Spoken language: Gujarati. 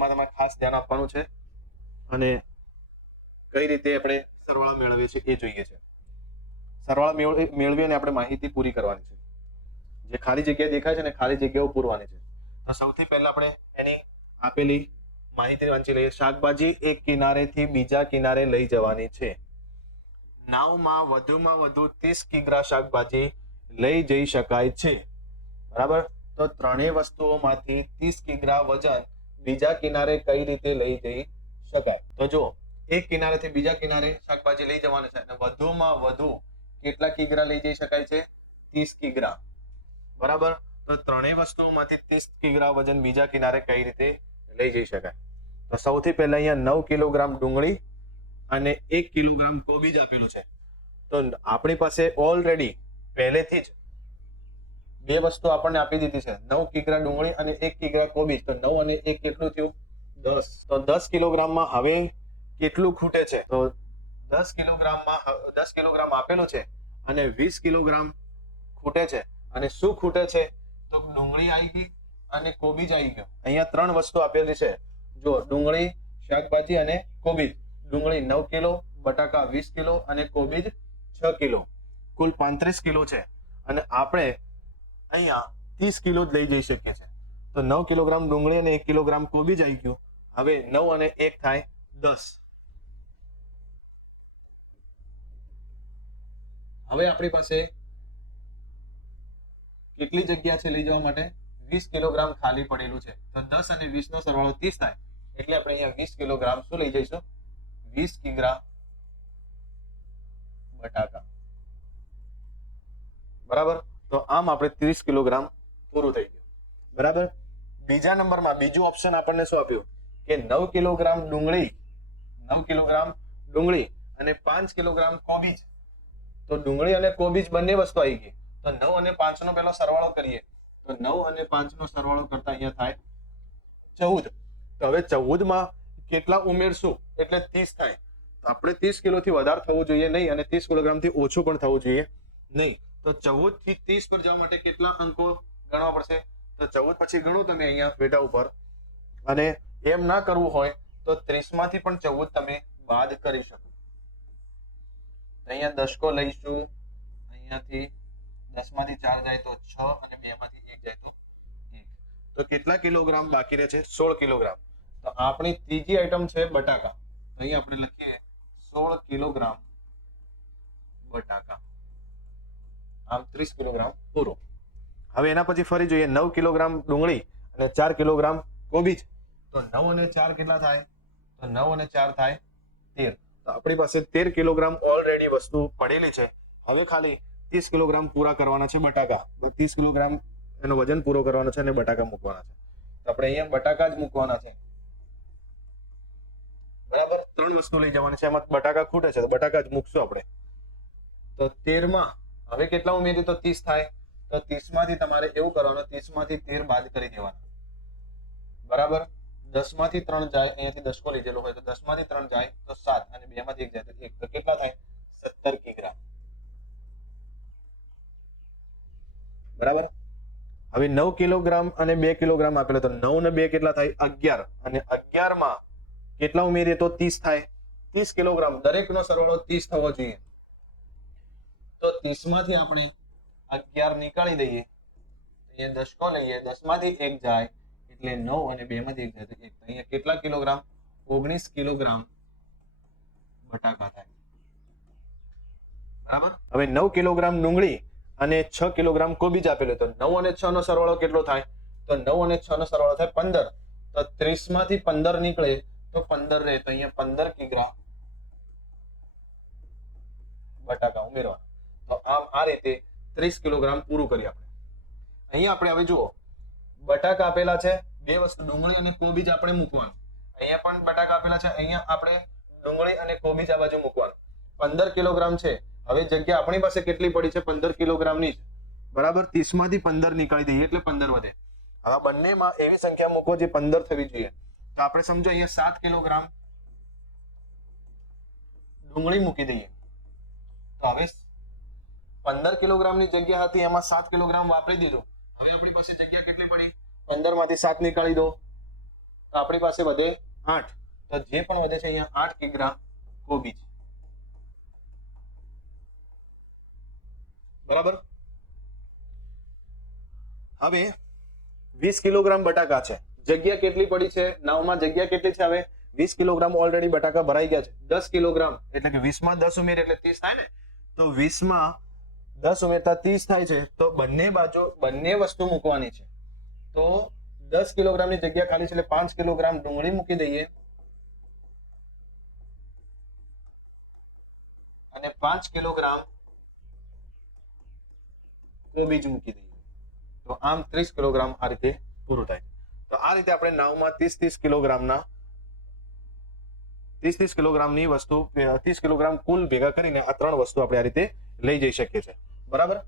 આમાં તમારે ખાસ ધ્યાન આપવાનું છે. અને કઈ રીતે આપણે સરવાળા મેળવીએ છીએ એ જોઈએ છે. સરવાળા મેળવી અને આપણે માહિતી પૂરી કરવાની છે. જે ખાલી જગ્યા દેખાય છે ને ખાલી જગ્યાઓ પૂરવાની છે. તો સૌથી પહેલા આપણે એની આપેલી માહિતી વાંચી લઈએ. શાકભાજી એક કિનારેથી બીજા કિનારે લઈ જવાની છે. નાવમાં વધુમાં વધુ ત્રીસ કિગ્રા શાકભાજી લઈ જઈ શકાય છે. બરાબર? તો ત્રણેય વસ્તુઓમાંથી ત્રીસ કિગ્રા વજન બીજા કિનારે કઈ રીતે લઈ જઈ શકાય? તો જો એક કિનારેથી બીજા કિનારે શાકભાજી લઈ જવાના છે અને વધુમાં વધુ કેટલા કિગ્રા લઈ જઈ શકાય છે? ત્રીસ કિગ્રા. બરાબર? તો ત્રણેય વસ્તુઓમાંથી ત્રીસ કિગ્રા વજન બીજા કિનારે કઈ રીતે લઈ જઈ શકાય? તો સૌથી પહેલા અહીંયા નવ કિલોગ્રામ ડુંગળી અને એક કિલોગ્રામ કોબીજ આપેલું છે. તો આપણી પાસે ઓલરેડી પહેલેથી જ બે વસ્તુ આપણને આપી દીધી છે. નવ કિગ્રા ડુંગળી અને એક કિગ્રા કોબીજ. તો નવ અને એક કેટલું થયું? દસ. તો દસ કિલોગ્રામમાં હવે કેટલું ખૂટે છે? તો દસ કિલોગ્રામમાં દસ કિલોગ્રામ આપેલો છે અને વીસ કિલોગ્રામ ખૂટે છે. અને શું ખૂટે છે? તો ડુંગળી આવી ગઈ અને કોબીજ આવી ગયો. અહીંયા ત્રણ વસ્તુ આપેલી છે. જો ડુંગળી, શાકભાજી અને કોબીજ. ડુંગળી નવ કિલો, બટાકા વીસ કિલો અને કોબીજ છ કિલો. કુલ પાંત્રીસ કિલો છે. અને આપણે અહીંયા ત્રીસ કિલો જ લઈ જઈ શકીએ છીએ. તો નવ કિલોગ્રામ ડુંગળી અને એક કિલોગ્રામ કોબીજ આવી ગયું. હવે નવ અને એક થાય દસ. હવે આપણી પાસે કેટલી જગ્યા છે લઈ જવા માટે? વીસ કિલોગ્રામ ખાલી પડેલું છે. તો દસ અને વીસ નો સરવાળો ત્રીસ થાય. એટલે આપણે અહીંયા વીસ કિલોગ્રામ શું લઈ જઈશું? વીસ કિગ્રા બટાકા. બરાબર? તો આમ આપણે ત્રીસ કિલોગ્રામ પૂરું થઈ ગયું. બરાબર? બીજા નંબરમાં બીજું ઓપ્શન આપણને શું આપ્યું? કે નવ કિલોગ્રામ ડુંગળી, નવ કિલોગ્રામ ડુંગળી અને પાંચ કિલોગ્રામ કોબીજ. તો ડુંગળી અને કોબીજ બંને વસ્તુ આવી ગઈ. તો નવ અને પાંચ નો પેલો સરવાળો કરીએ. તો નવ અને પાંચ નો સરવાળો કરતા અહીંયા થાય ચૌદ. તો હવે ચૌદમાં કેટલા ઉમેરશું એટલે ત્રીસ થાય. આપણે ત્રીસ કિલોથી વધારે થવું જોઈએ નહીં અને ત્રીસ કિલોગ્રામથી ઓછું પણ થવું જોઈએ નહીં. તો ચૌદથી ત્રીસ પર જવા માટે કેટલા અંકો ગણવા પડશે? તો ચૌદ પછી ગણો તમે અહીંયા બેટા ઉપર. અને એમ ના કરવું હોય તો ત્રીસમાંથી પણ ચૌદ તમે બાદ કરી શકો. અહીંયા દશકો લઈશું. અહીંયાથી દસમાંથી ચાર જાય તો છ અને બે માંથી એક જાય તો એક. તો કેટલા કિલોગ્રામ બાકી રહે છે? સોળ કિલોગ્રામ. તો આપણી ત્રીજી આઈટમ છે બટાકા. અહીં આપણે લખીએ સોળ કિલોગ્રામ બટાકા. આમ ત્રીસ કિલોગ્રામ પૂરો હવે એના પછી ફરી જોઈએ નવ કિલોગ્રામ ડુંગળી અને ચાર કિલોગ્રામ કોબીજ તો નવ અને ચાર કેટલા થાય? તો નવ અને ચાર થાય તેર. તો આપણી પાસે તેર કિલોગ્રામ ઓલરેડી વસ્તુ પડેલી છે. હવે ખાલી ત્રીસ કિલોગ્રામ પૂરા કરવાના છે બટાકા. ત્રીસ કિલોગ્રામ એનો વજન પૂરો કરવાનો છે અને બટાકા મૂકવાના છે. તો આપણે અહીંયા બટાકા જ મૂકવાના છે. બરાબર? ત્રણ વસ્તુ લઈ જવાની છે. એમાં બટાકા ખૂટે છે. તો બટાકા જ મૂકશું આપણે. તો તેરમાં હવે કેટલા ઉમેરી તો ત્રીસ થાય? તો ત્રીસમાંથી તમારે એવું કરવાનું ત્રીસમાંથી તેર બાદ કરી દેવાના. બરાબર? દસમાંથી ત્રણ જાય, અહીંયાથી દસકો લીધેલો હોય તો દસમાંથી ત્રણ જાય તો સાત અને બે માંથી એક જાય તો એક. તો કેટલા થાય? સત્તર કિગ્રા. બરાબર? હવે નવ કિલોગ્રામ અને બે કિલોગ્રામ આપેલો, તો નવ ને બે કેટલા થાય? અગિયાર. અને અગિયારમાં કેટલા ઉમેરીએ તો ત્રીસ થાય? ત્રીસ કિલોગ્રામ. દરેક નો સરવાળો ત્રીસ થવો જોઈએ. તો ત્રીસમાંથી આપણે અગિયાર નીકાળી દઈએ. અહીંયા દશકો લઈએ. દસમાંથી એક જાય એટલે નવ અને બે માંથી એક જાય. એક અહીંયા કેટલા કિલોગ્રામ? ઓગણીસ કિલોગ્રામ બટાકા થાય. બરાબર? હવે નવ કિલોગ્રામ ડુંગળી અને છ કિલોગ્રામ કોબીજ આપેલો તો નવ અને છ નો સરવાળો કેટલો થાય? તો નવ અને છ નો સરવાળો થાય પંદર. તો ત્રીસમાંથી પંદર નીકળે તો પંદર રહે. તો અહીંયા પંદર કિગ્રા બટાકા ઉમેરવા તો આમ આ રીતે ત્રીસ કિલોગ્રામ પૂરું કરી આપણે. અહીંયા આપણે હવે જુઓ, બટાકા આપેલા છે, બે વસ્તુ, ડુંગળી અને કોબીજ આપણે મૂકવાનું. અહીંયા પણ બટાકા આપેલા છે, અહીંયા આપણે ડુંગળી અને કોબીજ આ બાજુ મૂકવાનું. પંદર કિલોગ્રામ છે. હવે જગ્યા આપણી પાસે કેટલી પડી છે? પંદર કિલોગ્રામની જ. બરાબર ત્રીસમાંથી પંદર નીકળી દઈએ એટલે પંદર વધે. હવે બંનેમાં એવી સંખ્યા મૂકો જે પંદર થવી જોઈએ. તો આપણે સમજો અહીંયા સાત કિલોગ્રામ ડુંગળી મૂકી દઈએ. તો હવે પંદર કિલોગ્રામની જગ્યા હતી, એમાં સાત કિલોગ્રામ વાપરી દીધું. હવે આપણી પાસે જગ્યા કેટલી પડી? પંદરમાંથી સાત નીકાળી દો. તો આપણી પાસે વધે આઠ. તો જે પણ વધે છે અહીંયા આઠ કિગ્રા કોબીજ. બરાબર? હવે વીસ કિલોગ્રામ બટાકા છે. જગ્યા કેટલી પડી છે? નાવમાં જગ્યા કેટલી છે હવે? વીસ કિલોગ્રામ ઓલરેડી બટાકા ભરાઈ ગયા છે. દસ કિલોગ્રામ, એટલે કે વીસમાં દસ ઉમેર, એટલે ત્રીસ થાય ને? તો વીસમાં દસ ઉમેરતા ત્રીસ થાય છે, તો બંને બાજુ, બંને વસ્તુ મૂકવાની છે. તો દસ કિલોગ્રામની જગ્યા ખાલી છે એટલે પાંચ કિલોગ્રામ ડુંગળી મૂકી દઈએ. અને પાંચ કિલોગ્રામ કોબીજ મૂકી દઈએ. તો આમ ત્રીસ કિલોગ્રામ આ રીતે પૂરું થાય. તો આ રીતે આપણે નાવમાં ત્રીસ ત્રીસ કિલોગ્રામના, ત્રીસ ત્રીસ કિલોગ્રામની વસ્તુ ત્રીસ કિલોગ્રામ કુલ ભેગા કરીને આ ત્રણ વસ્તુ આપણે આ રીતે લઈ જઈ શકીએ છીએ. બરાબર?